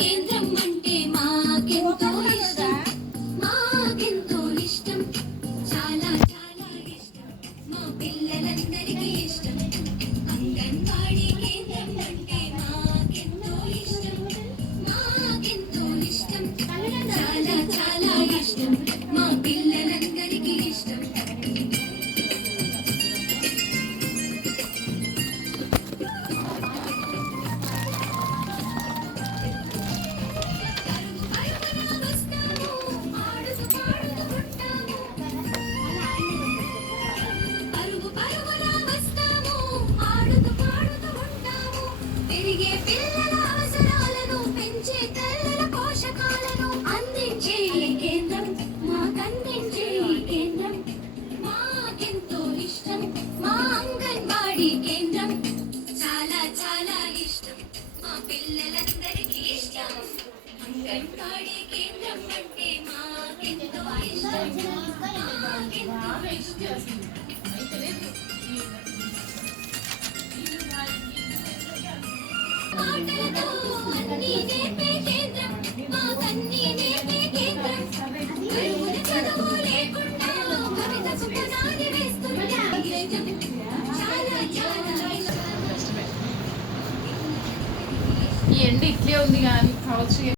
కేంద్రం అంటే మాకెంతో ఇష్టం, మాకెంతో ఇష్టం, చాలా చాలా ఇష్టం, మా పిల్లలందరికీ ఇష్టం. అంగన్వాడీ కేంద్రం అంటే మాకెంతో ఇష్టం, మాకెంతో ఇష్టం, చాలా చాలా ఇష్టం, మా పిల్లలందరికీ ఇష్టం. పెరిగే పిల్లల అవసరాలను పెంచే తల్లుల పోషకాలను అందించే ఈ కేంద్రం, మాకందించే ఈ కేంద్రం, మాకెంతో ఇష్టం, మా అంగన్వాడీ కేంద్రం, చాలా చాలా ఇష్టం, మా పిల్లలందరికీ ఇష్టం. అంగన్వాడీ కేంద్రం అంటే మాకెంతో ఇష్టం, మాకెంతో ఇష్టం. మాటలతో అన్నీ నేర్పే కేంద్రం, మాకన్నీ నేర్పే కేంద్రం, గురువుల చదువు లేకుండా కవితకు పునాది వేస్తున్న ఇష్టం, చాలా చాలా ఇష్టం. ఈ ఎండ ఇట్లే ఉంది కానీ కావచ్చు.